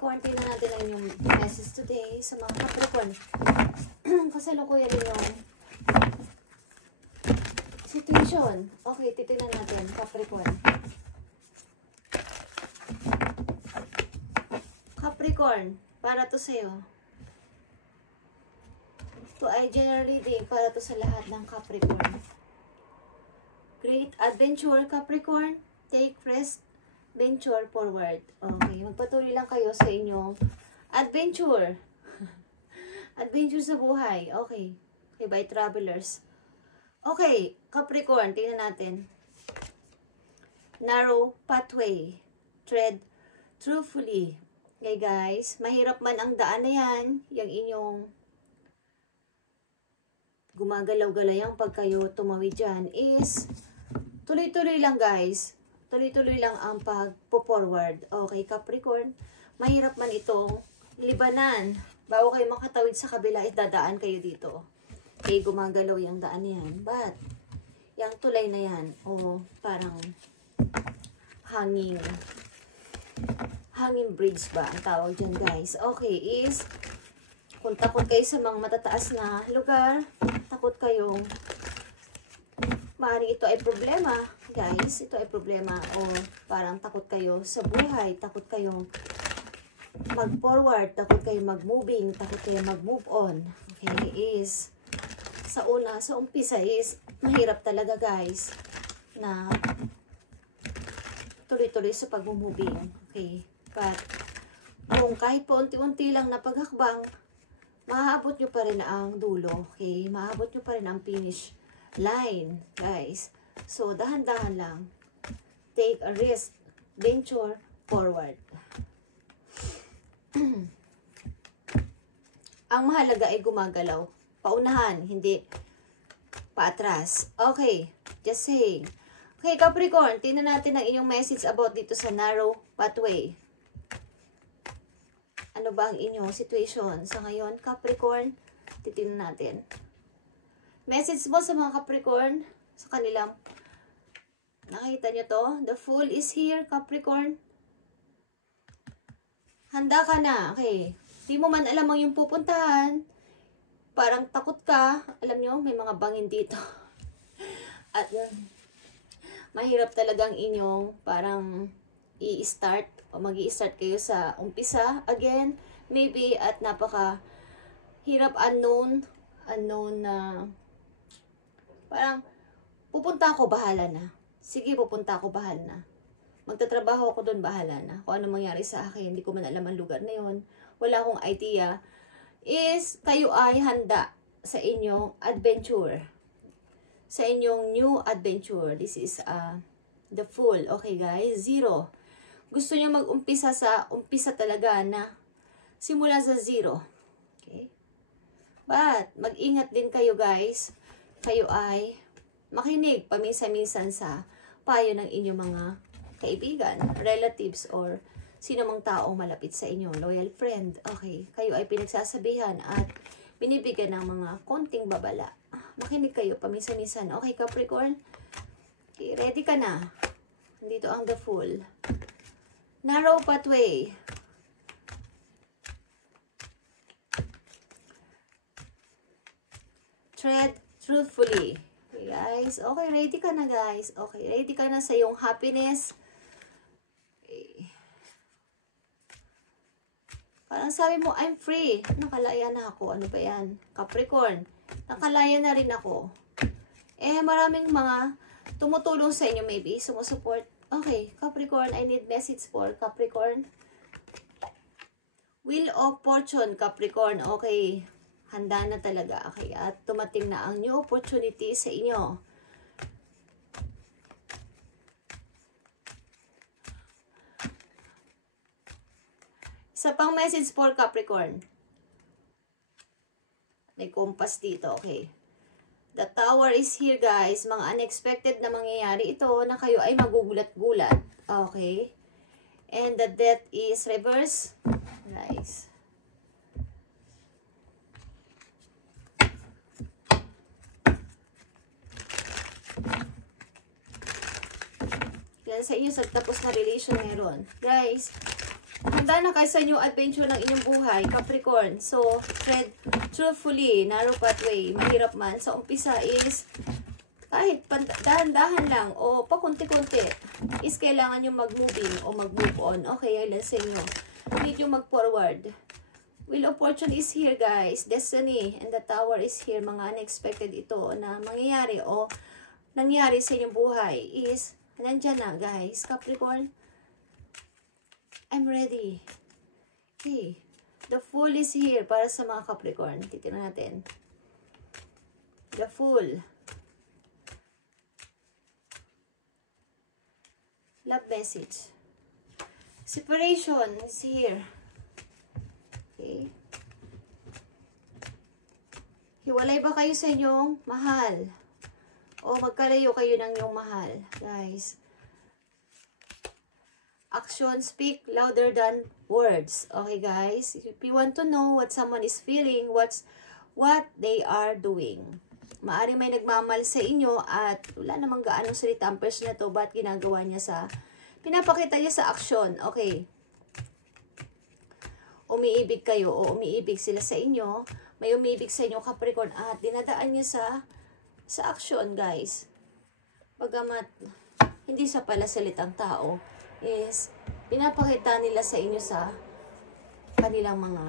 Capricorn, tingnan natin lang yung message today sa mga Capricorn. Kasalukuyan din yung situation. Okay, titingnan natin, Capricorn. Capricorn, para to sa'yo. Ito ay general reading para to sa lahat ng Capricorn. Great adventure, Capricorn. Take rest, venture forward. Okay, magpatuloy lang kayo sa inyong adventure. Adventure sa buhay. Okay. Okay, by travelers. Okay, Capricorn, tingnan natin. Narrow pathway. Tread truthfully. Okay, guys. Mahirap man ang daan na yan. Yung inyong gumagalaw-galayang pag kayo tumawid dyan is tuloy-tuloy lang, guys. Tuloy-tuloy lang ang pag-forward. Okay, Capricorn. Mahirap man itong libanan. Bago kayo makatawid sa kabila, dadaan kayo dito. Okay, gumagalaw yung daan yan. But, yung tulay na yan, parang hanging bridge ba ang tawag dyan, guys. Okay, is, kung takot kayo sa mga matataas na lugar, takot kayong, maaaring ito ay problema, guys. Ito ay problema, o parang takot kayo sa buhay, takot kayong mag-forward, takot kayo mag-moving, takot kayo mag-move on. Okay, is, sa umpisa is, mahirap talaga, guys, na tuloy-tuloy sa pag-moving. Okay, but, kung kahit po unti-unti lang na paghakbang, maaabot nyo pa rin ang dulo. Okay, maaabot nyo pa rin ang finish line, guys. So, dahan-dahan lang. Take a risk, venture forward. Ang mahalaga ay gumagalaw. Paunahan, hindi paatras. Okay, just saying. Okay, Capricorn, tingnan natin ang inyong message about dito sa narrow pathway. Ano ba ang inyong situation sa ngayon, Capricorn? Titingnan natin. Message mo sa mga Capricorn, sa kanilang, nakita nyo to? The Fool is here, Capricorn. Handa ka na. Okay. Di mo man alam ang yung pupuntahan. Parang takot ka. Alam nyo, may mga bangin dito. At mahirap talagang inyong parang i-start o mag-i-start kayo sa umpisa. Again, maybe at napaka hirap, unknown na parang pupunta ako, bahala na. Sige, pupunta ako, bahala na. Magtatrabaho ako doon, bahala na. Kung ano mangyari sa akin, hindi ko man alam ang lugar na yun. Wala akong idea. Is, kayo ay handa sa inyong adventure. Sa inyong new adventure. This is the Fool. Okay, guys? 0. Gusto nyo mag-umpisa sa umpisa talaga na simula sa 0. Okay? But, mag-ingat din kayo, guys. Kayo ay makinig paminsan-minsan sa payo ng inyong mga kaibigan, relatives, or sino mang taong malapit sa inyo, loyal friend. Okay, kayo ay pinagsasabihan at binibigyan ng mga konting babala. Makinig kayo paminsan-minsan. Okay, Capricorn? Okay, ready ka na? Dito ang the Fool. Narrow pathway. Tread truthfully. Okay, guys. Okay, ready ka na, guys. Okay, ready ka na sa iyong happiness. Okay. Parang sabi mo, I'm free. Nakalaya na ako. Ano ba yan? Capricorn. Nakalaya na rin ako. Maraming mga tumutulong sa inyo, maybe. Sumusupport. Okay, Capricorn, I need message for Capricorn. Wheel of Fortune, Capricorn. Okay. Handa na talaga. Okay, at tumating na ang new opportunity sa inyo. Isa pang message for Capricorn. May compass dito, okay. The Tower is here, guys. Mga unexpected na mangyayari ito na kayo ay magugulat-gulat. Okay. And the Death is reverse. Guys. Yan sa inyo, sa tapos na relation meron. Guys, Handa na kayo sa new adventure ng inyong buhay, Capricorn. So, tread truthfully, narrow pathway. Mahirap man. Sa umpisa is, kahit dahan-dahan lang o pakunti-kunti, is kailangan nyo mag-moving o mag-move on. Okay, let's say nyo. Need nyo mag-forward. Wheel of Fortune is here, guys. Destiny and the Tower is here. Mga unexpected ito na mangyayari o nangyari sa inyong buhay is, nandyan na, guys. Capricorn, I'm ready. Okay. The Fool is here para sa mga Capricorn. Titignan natin. The Fool. Love message. Separation is here. Okay. Hiwalay ba kayo sa inyong mahal? O magkalayo kayo ng inyong mahal? Guys. Action speak louder than words. Okay, guys? If you want to know what someone is feeling, what they are doing. Maari may nagmamahal sa inyo at wala namang gaanong salita ang person na to, ba't ginagawa niya pinapakita niya sa action. Okay. Umiibig kayo o umiibig sila sa inyo. May umiibig sa inyo, Capricorn, at dinadaan niya sa action, guys. Bagamat hindi sa pala salitang tao, is pinapakita nila sa inyo sa kanilang mga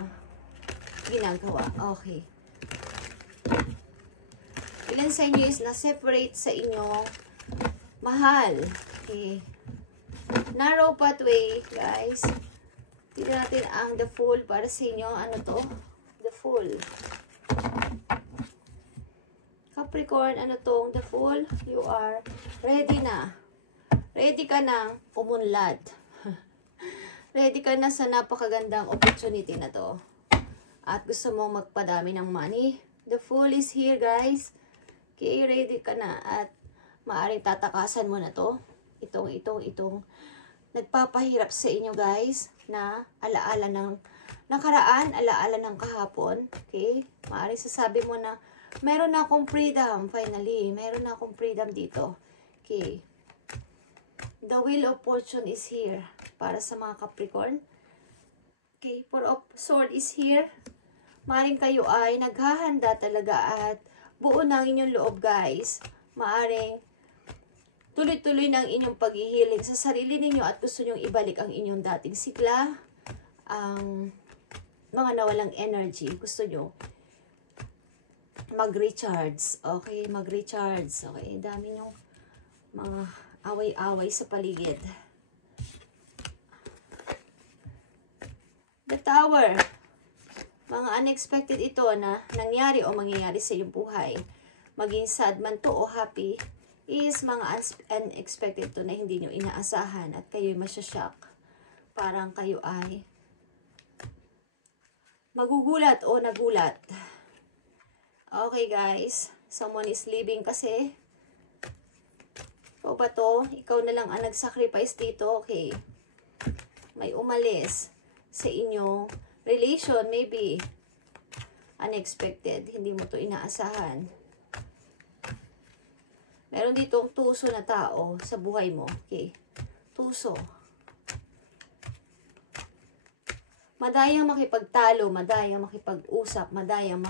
ginagawa. Okay. Ilan sa inyo is na-separate sa inyong mahal. Okay. Narrow pathway, guys. Tignan natin ang The Fool para sa inyo. Ano to? The Fool. Capricorn, ano tong The Fool? You are ready na. Ready ka na umunlad. Ready ka na sa napakagandang opportunity na to. At gusto mong magpadami ng money. The Fool is here, guys. Okay, ready ka na. At maaaring tatakasan mo na to. Itong nagpapahirap sa inyo, guys. Na alaala ng nakaraan, alaala ng kahapon. Okay? Maaaring sasabi mo na, meron na akong freedom. Finally, meron na akong freedom dito. Okay. The Wheel of Fortune is here para sa mga Capricorn. Okay, Four of Swords is here. Maaring kayo ay naghahanda talaga at buo ng inyong loob, guys. Maaring tuloy-tuloy ng inyong paghihiling sa sarili ninyo at gusto nyong ibalik ang inyong dating sigla, ang mga nawalang energy. Gusto nyo mag-recharge. Okay, mag-recharge. Okay, dami nyong mga away-away sa paligid. The Tower. Mga unexpected ito na nangyari o mangyayari sa iyong buhay. Maging sad man to o happy, is mga unexpected to na hindi nyo inaasahan at kayo'y masyashock. Parang kayo ay magugulat o nagulat. Okay, guys. Someone is leaving kasi. O ba to? Ikaw na lang ang nag-sacrifice dito. Okay. May umalis sa inyong relation. Maybe unexpected. Hindi mo to inaasahan. Meron ditong tuso na tao sa buhay mo. Okay. Tuso. Madayang makipagtalo. Madayang makipag-usap. Madayang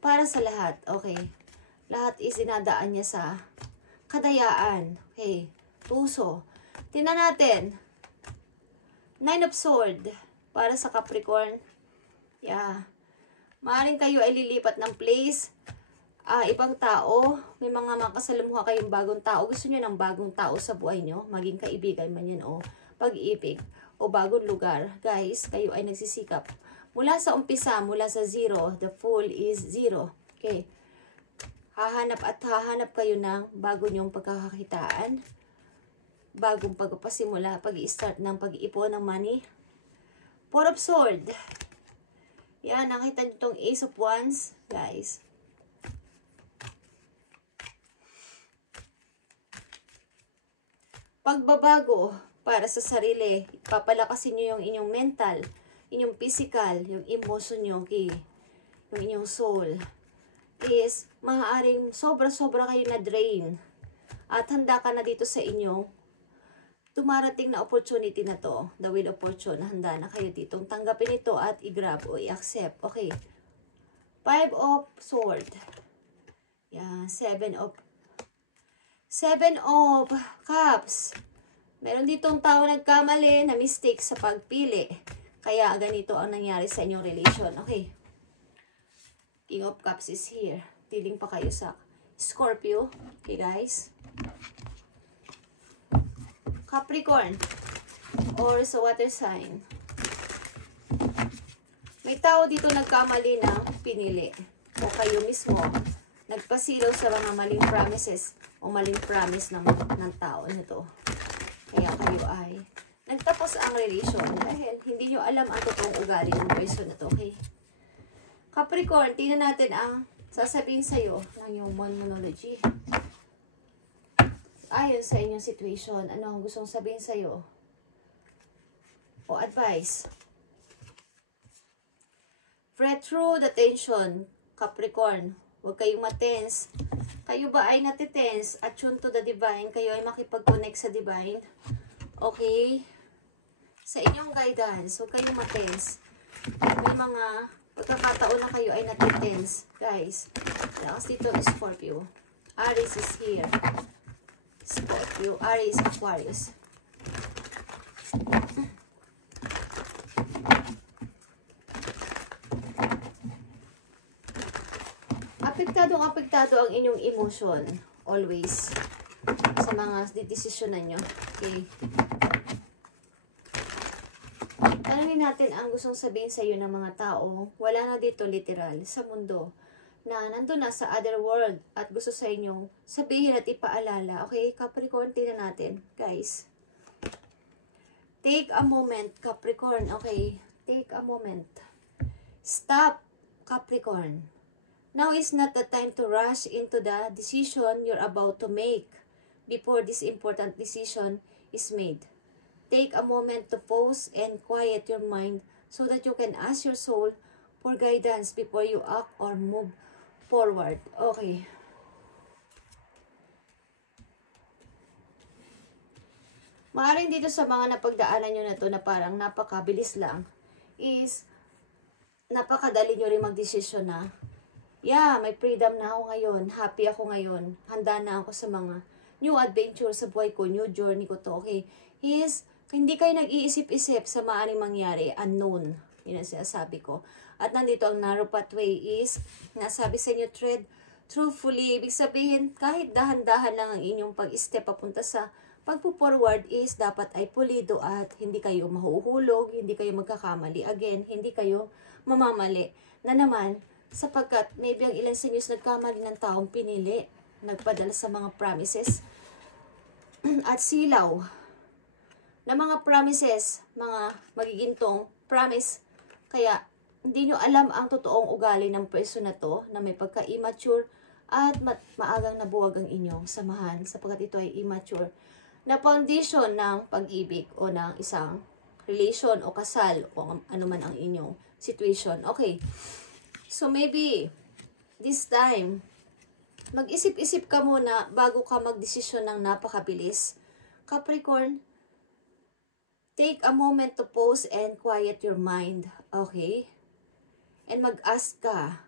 para sa lahat. Okay. Lahat is dinadaan niya sa kadayaan. Okay. Tuso. Tingnan natin. Nine of Swords. Para sa Capricorn. Yeah. Maaaring kayo ay lilipat ng place. Ibang tao. May mga makasalamuha kayong bagong tao. Gusto nyo ng bagong tao sa buhay nyo. Maging kaibigan man yan o pag-ibig. O bagong lugar. Guys, kayo ay nagsisikap. Mula sa umpisa, mula sa zero. The Fool is zero. Okay. Hahanap kayo ng bago nyong pagkakakitaan. Bagong pagpasimula, pag-i-start ng pag-iipon ng money. Four of Swords. Yan, nakita nyo itong Ace of Wands, guys. Pagbabago para sa sarili. Papalakasin nyo yung inyong mental, inyong physical, yung emotion nyo, okay? Yung inyong soul. Is maaaring sobra-sobra kayo na drain at handa ka na dito sa inyong dumarating na opportunity na to, the wheel of fortune, handa na kayo ditong tanggapin ito at i-grab o i-accept. Okay. 5 of sword. Yeah, 7 of cups. Meron ditong tao nagkamali na mistake sa pagpili. Kaya ganito ang nangyari sa inyong relation. Okay. King of cups is here. Dealing pa kayo sa Scorpio. Okay, guys. Capricorn or sa water sign. May tao dito nagkamali na pinili o kayo mismo nagpasilaw sa mga maling promises o maling promise ng tao na to. Kaya kayo ay nagtapos ang relation dahil hindi nyo alam ang totoong ugali ng person na to. Okay? Capricorn, tingnan natin ang sasabihin sa'yo ng yung monology. Ayon sa inyong situation, ano ang gustong sabihin sa'yo? O advice? Fret through the tension, Capricorn. Huwag kayong matense. Kayo ba ay natitense? Attune to the divine. Kayo ay makipag-connect sa divine. Okay? Sa inyong guidance, huwag kayong matense. May mga pagkakataon na kayo ay natitense. Guys, lakas dito is Scorpio. Aries is here. Scorpio, Aries, Aquarius. Apektado ang inyong emotion. Always. Sa mga desisyonan nyo. Okay. Tanungin natin ang gustong sabihin sa iyo ng mga tao. Wala na dito literal sa mundo. Na nandun na sa other world at gusto sa inyong sabihin at ipaalala. Okay, Capricorn, tingnan natin, guys. Take a moment, Capricorn. Okay, take a moment. Stop, Capricorn. Now is not the time to rush into the decision you're about to make before this important decision is made. Take a moment to pause and quiet your mind so that you can ask your soul for guidance before you act or move forward. Okay. Maaaring dito sa mga napagdaanan nyo na to na parang napakabilis lang is napakadali nyo rin magdesisyon na may freedom na ako ngayon. Happy ako ngayon. Handa na ako sa mga new adventure sa buhay ko. New journey ko to. Okay. Hindi kayo nag-iisip-isip sa maaaring mangyari. Unknown. Yun ang sinasabi ko. At nandito ang narrow pathway is, nasabi sa inyo, tread truthfully. Ibig sabihin, kahit dahan-dahan lang ang inyong pag-step papunta sa pagpo-forward is dapat ay pulido at hindi kayo mahuhulog, hindi kayo magkakamali. Again, hindi kayo mamamali. Na naman, sapagkat maybe ang ilan sa inyo nagkamali ng taong pinili, nagpadala sa mga promises at silaw na mga promises, mga magigintong promise. Kaya, hindi nyo alam ang totoong ugali ng person na to na may pagka-immature at maagang nabuwag ang inyong samahan sapagkat ito ay immature na foundation ng pag-ibig o ng isang relation o kasal o ano man ang inyong situation. Okay. So maybe this time mag-isip-isip ka muna bago ka magdesisyon ng napakabilis. Capricorn, take a moment to pause and quiet your mind. Okay? And mag-ask ka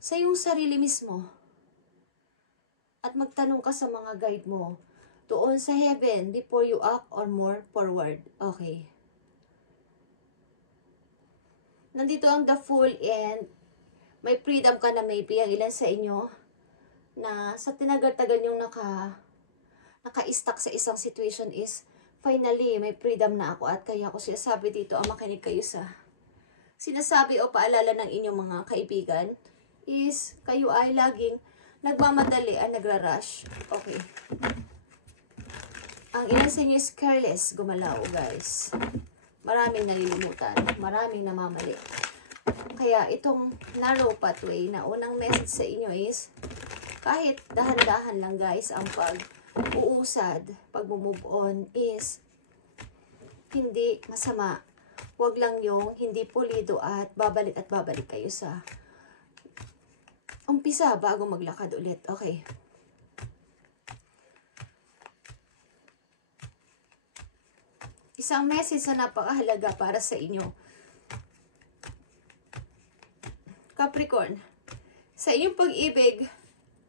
sa iyong sarili mismo. At magtanong ka sa mga guide mo doon sa heaven before you act or more forward. Okay. Nandito ang the Fool and may freedom ka na maybe ang ilan sa inyo na sa tinagal-tagal yung naka-stuck sa isang situation is finally may freedom na ako at kaya ako sinasabi dito ang makinig kayo sa sinasabi o paalala ng inyong mga kaibigan is kayo ay laging nagmamadali at nagra-rush. Okay. Ang ilan sa inyo is careless, gumalaw guys. Maraming nalilimutan, maraming namamali. Kaya itong narrow pathway na unang message sa inyo is kahit dahan-dahan lang guys ang pag-uusad, pag-move on is hindi masama. Huwag lang yung hindi pulido at babalik kayo sa umpisa bago maglakad ulit. Okay. Isang message na napakahalaga para sa inyo. Capricorn, sa inyong pag-ibig,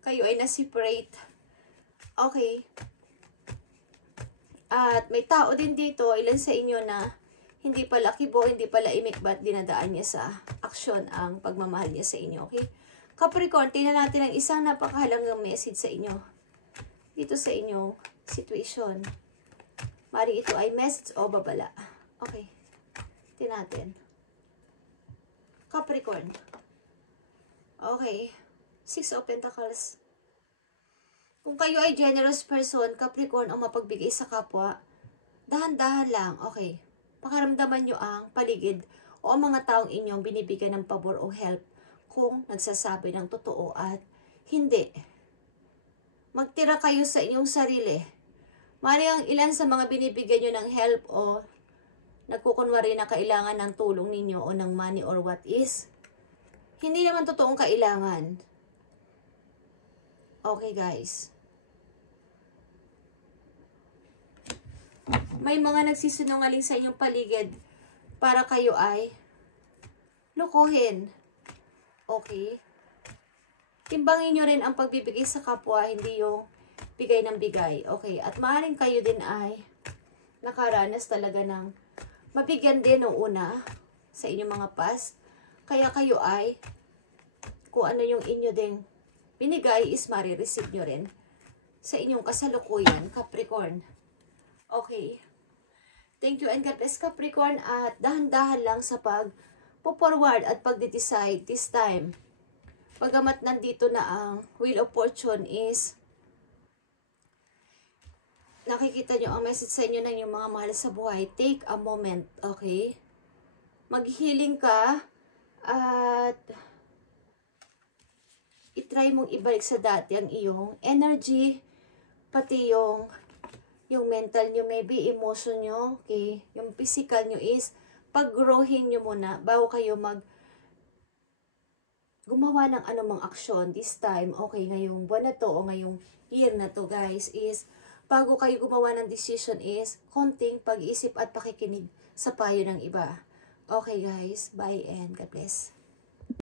kayo ay na-separate. Okay. At may tao din dito, ilan sa inyo na hindi pala kibo, hindi pala imik, but dinadaan niya sa aksyon ang pagmamahal niya sa inyo. Okay? Capricorn, tingnan natin ang isang napakahalagang message sa inyo. Dito sa inyong situation. Maring ito ay message o babala. Okay. Tingnan natin. Capricorn. Okay. 6 of Pentacles. Kung kayo ay generous person, Capricorn, ang mapagbigay sa kapwa, dahan-dahan lang. Okay. Pakaramdaman nyo ang paligid o ang mga taong inyong binibigyan ng pabor o help kung nagsasabi ng totoo at hindi. Magtira kayo sa inyong sarili. Maring ang ilan sa mga binibigyan nyo ng help o nagkukunwari na kailangan ng tulong ninyo o ng money or what is, hindi naman totoong kailangan. Okay guys. May mga nagsisinungaling sa inyong paligid para kayo ay lokohin. Okay? Timbangin nyo rin ang pagbibigay sa kapwa, hindi yung bigay ng bigay. Okay? At maaaring kayo din ay nakaranas talaga ng mabigyan din noong una sa inyong mga past. Kaya kayo ay kung ano yung inyo ding binigay is marireceive nyo rin sa inyong kasalukuyan, Capricorn. Okay. Thank you and God bless, Capricorn. At dahan-dahan lang sa pag-forward at pag-decide this time. Pagamat nandito na ang Wheel of Fortune is nakikita nyo ang message sa inyo ng yung mga mahal sa buhay. Take a moment, okay? Mag-healing ka at itry mong ibalik sa dati ang iyong energy, pati yung mental nyo, maybe emotion nyo, okay? Yung physical nyo is pag-growing nyo muna bago kayo gumawa ng anumang aksyon this time, okay, ngayong buwan na to o ngayong year na to, guys, is bago kayo gumawa ng decision is konting pag-iisip at pakikinig sa payo ng iba. Okay, guys, bye and God bless.